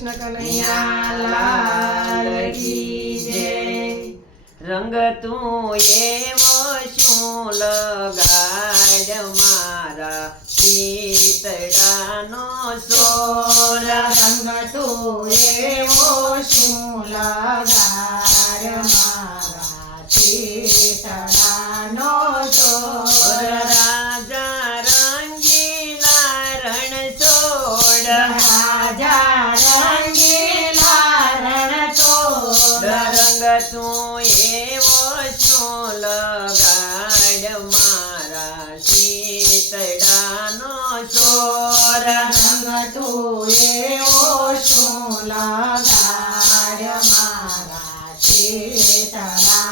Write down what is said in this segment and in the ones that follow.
કૃષ્ણ કનૈયા લાલ કી જય। રંગ તું એવો શું લગાડ મારા શીતળાનો સોર। રંગ તું એવો શું લગાડ મારા શીતળાનો સોર। રાજા રંગીલા રણ છોડ રાજા રંગીલા રણ છોડ। રંગ તું એવો શું લગાડ મારા શીતળાનો સોર। રંગ તું એવો શું લગાડ મારા શીતળાનો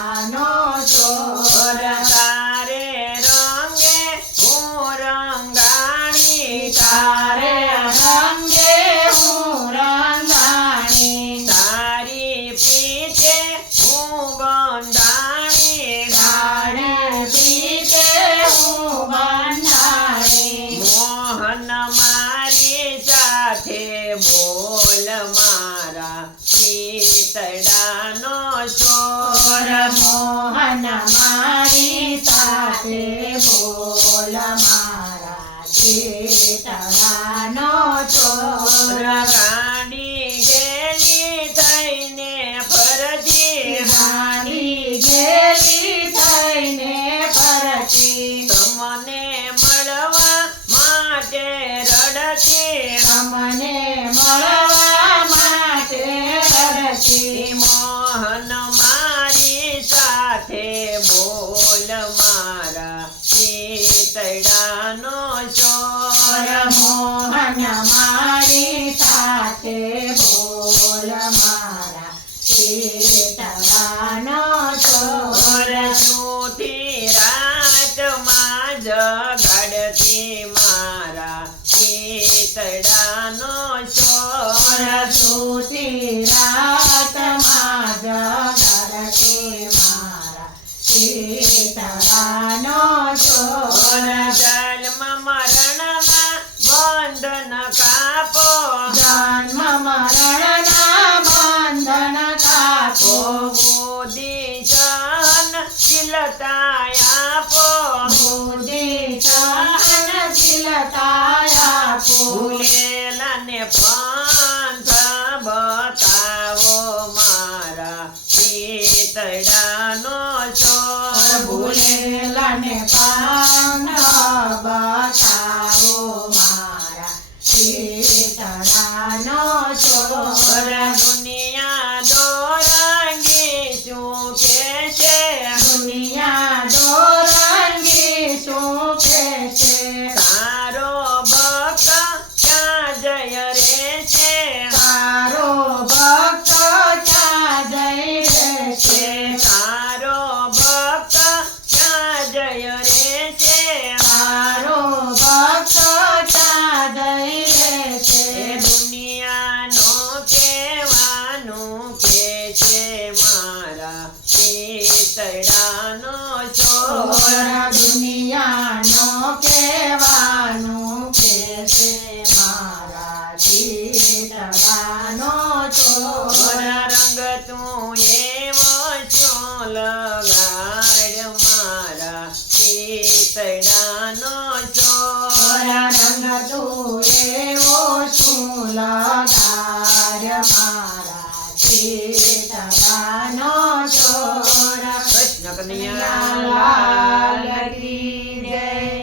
સોર। તારે રંગે હું રંગાણી તારે રંગે હું રંગાણી તારી પ્રીતે હું બંધાણી તારે પ્રીતે હું બંધાણી। મોહન મારી સાથે બોલ મારા શીતળાનો સોર। મોહન મારી સાથે બોલ મારા શીતળાનો સોર। ગાડી ગેલી થઈને ફરતી ગાડી ગેલી થઈને ફરતી તમને મળવા માટે રડતી તમને મળવા માટે રડતી। મોહન મારી સાથે બોલ મારા શીતળાનો સોર। મોહન મારી સાથે બોલ મારા શીતળાનો સોર। સૂતી રાતમાં જગાડતી મારા શીતળાનો સોર। સૂતી રાતમાં જગાડતી મારા શીતળાનો સોર। જન્મ મરણના બંધન કાપો જન્મ મરણના બંધન કાપો બુદ્ધિ સહન શીલતા આપો બુદ્ધિ સહનશીલતા આપો। ભૂલેલાને પંથ બતાવો મારા શીતળાનો સોર। ભૂલેલાને પાન બતાવો મારા શીતળાનો સોર। દુનિયા દોરંગી શું કે છે દુનિયા દોરંગી શું કે છે તારો ભક્ત ક્યાં જય રે છે તારો ભક્ત ક્યાં જઈ રહેશે તારો ભક્ત ક્યાં જય રે છે તારો ભક્ત ક્યાં જઈ રહેશે। એ દુનિયાનો કહેવાનું કે છે મારા શીતળાનો સોર। દુનિયાનો કહેવાનું કે છે મારા શીતળાનો સોર। રંગ તું એવો શું લગાડ મારા શીતળાનો સોર। રંગ તું એવો શું લગાડ મારા શીતળાનો સોર। કૃષ્ણ કનૈયા લાલ